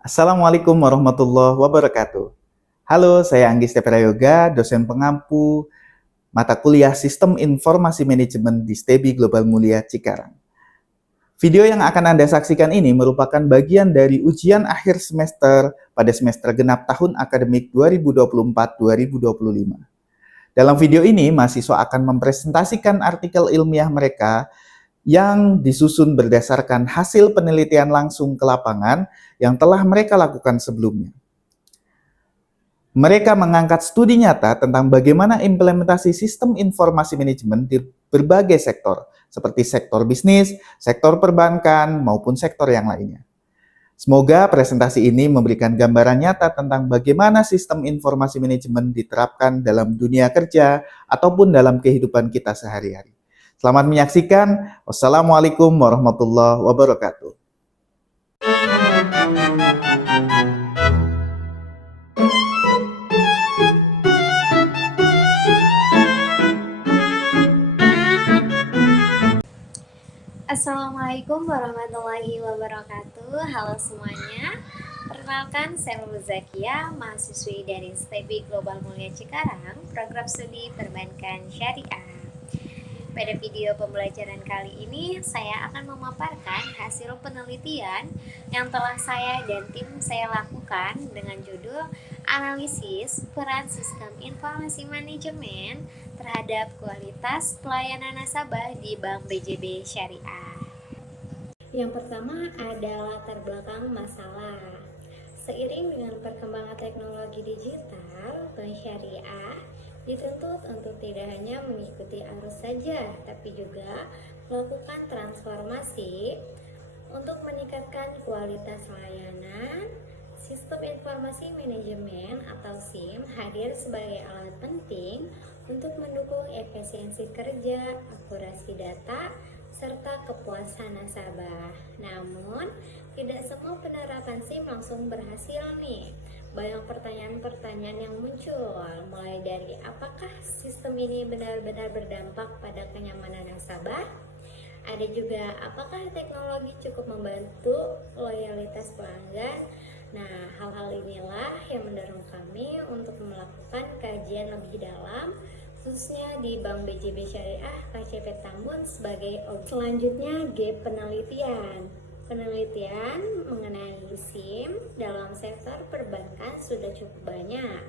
Assalamualaikum warahmatullahi wabarakatuh. Halo, saya Anggis Teprayoga, dosen pengampu mata kuliah Sistem Informasi Manajemen di STEBI Global Mulia Cikarang. Video yang akan Anda saksikan ini merupakan bagian dari ujian akhir semester pada semester genap tahun akademik 2024-2025. Dalam video ini, mahasiswa akan mempresentasikan artikel ilmiah mereka yang disusun berdasarkan hasil penelitian langsung ke lapangan yang telah mereka lakukan sebelumnya. Mereka mengangkat studi nyata tentang bagaimana implementasi sistem informasi manajemen di berbagai sektor, seperti sektor bisnis, sektor perbankan, maupun sektor yang lainnya. Semoga presentasi ini memberikan gambaran nyata tentang bagaimana sistem informasi manajemen diterapkan dalam dunia kerja ataupun dalam kehidupan kita sehari-hari. Selamat menyaksikan. Wassalamualaikum warahmatullahi wabarakatuh. Assalamualaikum warahmatullahi wabarakatuh. Halo semuanya. Perkenalkan, saya Lulu Zakia, mahasiswi dari STEBI Global Mulia Cikarang, program studi perbankan syariah. Pada video pembelajaran kali ini, saya akan memaparkan hasil penelitian yang telah saya dan tim saya lakukan dengan judul Analisis Peran Sistem Informasi Manajemen terhadap kualitas pelayanan nasabah di Bank BJB Syariah. Yang pertama ada latar belakang masalah. Seiring dengan perkembangan teknologi digital, Bank Syariah dituntut untuk tidak hanya mengikuti arus saja, tapi juga melakukan transformasi untuk meningkatkan kualitas layanan. Sistem Informasi Manajemen atau SIM hadir sebagai alat penting untuk mendukung efisiensi kerja, akurasi data, serta kepuasan nasabah. Namun, tidak semua penerapan SIM langsung berhasil nih. Banyak pertanyaan-pertanyaan yang muncul, mulai dari apakah sistem ini benar-benar berdampak pada kenyamanan nasabah? Ada juga apakah teknologi cukup membantu loyalitas pelanggan? Nah, hal-hal inilah yang mendorong kami untuk melakukan kajian lebih dalam, khususnya di Bank BJB Syariah KCP Tambun sebagai objek. Selanjutnya, gap penelitian. Penelitian mengenai SIM dalam sektor perbankan sudah cukup banyak.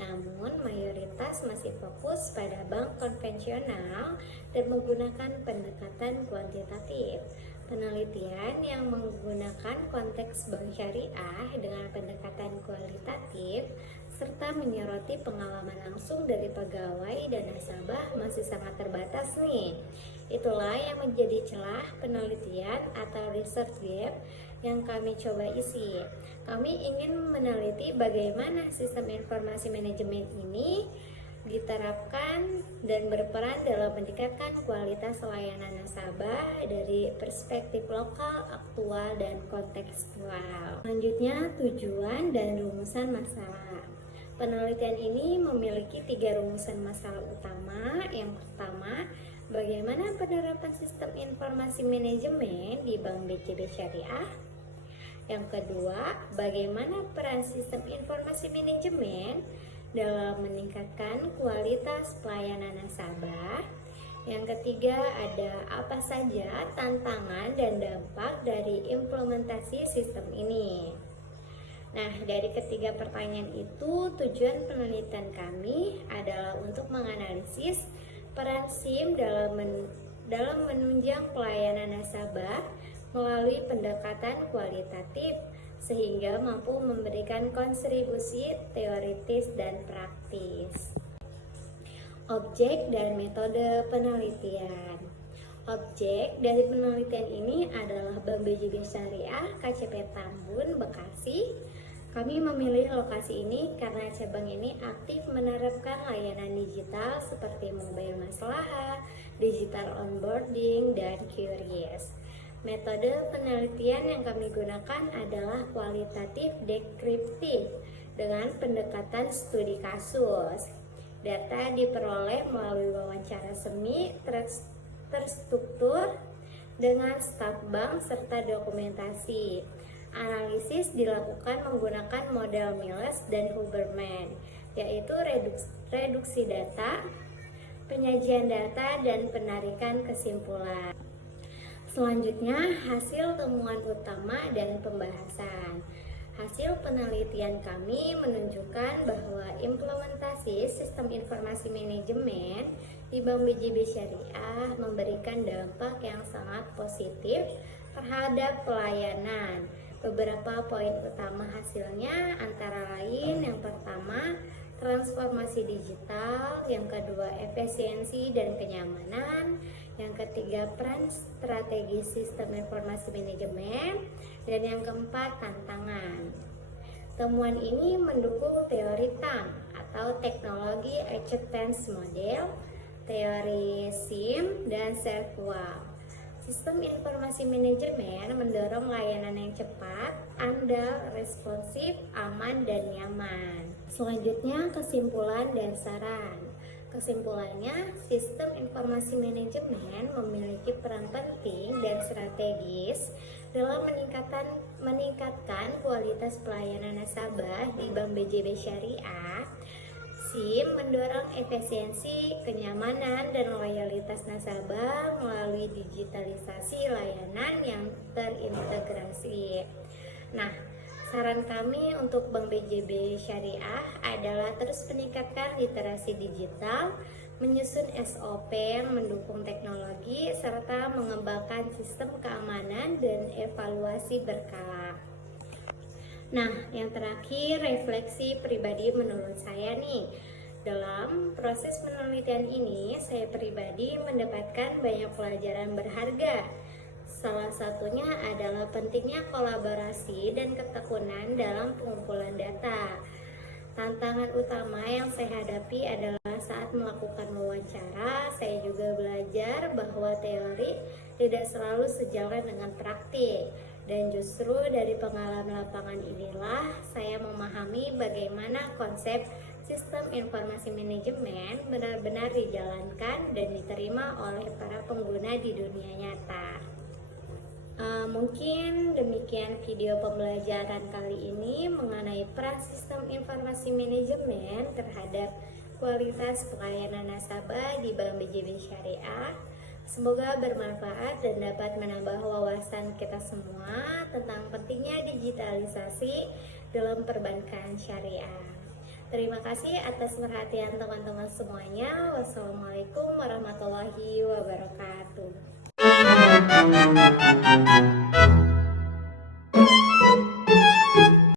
Namun mayoritas masih fokus pada bank konvensional dan menggunakan pendekatan kuantitatif. Penelitian yang menggunakan konteks bank syariah dengan pendekatan kualitatif serta menyoroti pengalaman langsung dari pegawai dan nasabah masih sangat terbatas nih. Itulah yang menjadi celah penelitian atau research gap yang kami coba isi. Kami ingin meneliti bagaimana sistem informasi manajemen ini diterapkan dan berperan dalam meningkatkan kualitas layanan nasabah dari perspektif lokal, aktual, dan kontekstual. Selanjutnya, tujuan dan rumusan masalah. Penelitian ini memiliki 3 rumusan masalah utama. Yang pertama, bagaimana penerapan sistem informasi manajemen di Bank BJB Syariah? Yang kedua, bagaimana peran sistem informasi manajemen dalam meningkatkan kualitas pelayanan nasabah? Yang ketiga, ada apa saja tantangan dan dampak dari implementasi sistem ini? Nah, dari ketiga pertanyaan itu, tujuan penelitian kami adalah untuk menganalisis peran SIM dalam menunjang pelayanan nasabah melalui pendekatan kualitatif, sehingga mampu memberikan kontribusi teoritis dan praktis. Objek dan metode penelitian. Objek dari penelitian ini adalah Bank BJB Syariah KCP Tambun, Bekasi. Kami memilih lokasi ini karena cabang ini aktif menerapkan layanan digital seperti mobile maslahah, digital onboarding, dan QRIS. Metode penelitian yang kami gunakan adalah kualitatif deskriptif dengan pendekatan studi kasus. Data diperoleh melalui wawancara semi terstruktur dengan staf bank serta dokumentasi. Analisis dilakukan menggunakan model Miles dan Huberman, yaitu reduksi data, penyajian data, dan penarikan kesimpulan. Selanjutnya, hasil temuan utama dan pembahasan. Hasil penelitian kami menunjukkan bahwa implementasi sistem informasi manajemen di Bank BJB Syariah memberikan dampak yang sangat positif terhadap pelayanan. Beberapa poin utama hasilnya antara lain yang pertama, transformasi digital, yang kedua efisiensi dan kenyamanan, yang ketiga peran strategi sistem informasi manajemen, dan yang keempat tantangan. Temuan ini mendukung teori TAM atau teknologi acceptance model, teori SIM, dan SERVQUAL. Sistem informasi manajemen mendorong layanan yang cepat, andal, responsif, aman, dan nyaman. Selanjutnya, kesimpulan dan saran. Kesimpulannya, sistem informasi manajemen memiliki peran penting dan strategis dalam meningkatkan kualitas pelayanan nasabah di Bank BJB Syariah. SIM mendorong efisiensi, kenyamanan, dan loyalitas nasabah melalui digitalisasi layanan yang terintegrasi. Nah, saran kami untuk Bank BJB Syariah adalah terus meningkatkan literasi digital, menyusun SOP yang mendukung teknologi, serta mengembangkan sistem keamanan dan evaluasi berkala. Nah, yang terakhir, refleksi pribadi menurut saya nih. Dalam proses penelitian ini, saya pribadi mendapatkan banyak pelajaran berharga. Salah satunya adalah pentingnya kolaborasi dan ketekunan dalam pengumpulan data. Tantangan utama yang saya hadapi adalah saat melakukan wawancara, saya juga belajar bahwa teori tidak selalu sejalan dengan praktik. Dan justru dari pengalaman lapangan inilah saya memahami bagaimana konsep sistem informasi manajemen benar-benar dijalankan dan diterima oleh para pengguna di dunia nyata. Mungkin demikian video pembelajaran kali ini mengenai peran sistem informasi manajemen terhadap kualitas pelayanan nasabah di Bank BJB Syariah. Semoga bermanfaat dan dapat menambah wawasan kita semua tentang pentingnya digitalisasi dalam perbankan syariah. Terima kasih atas perhatian teman-teman semuanya. Wassalamualaikum warahmatullahi wabarakatuh.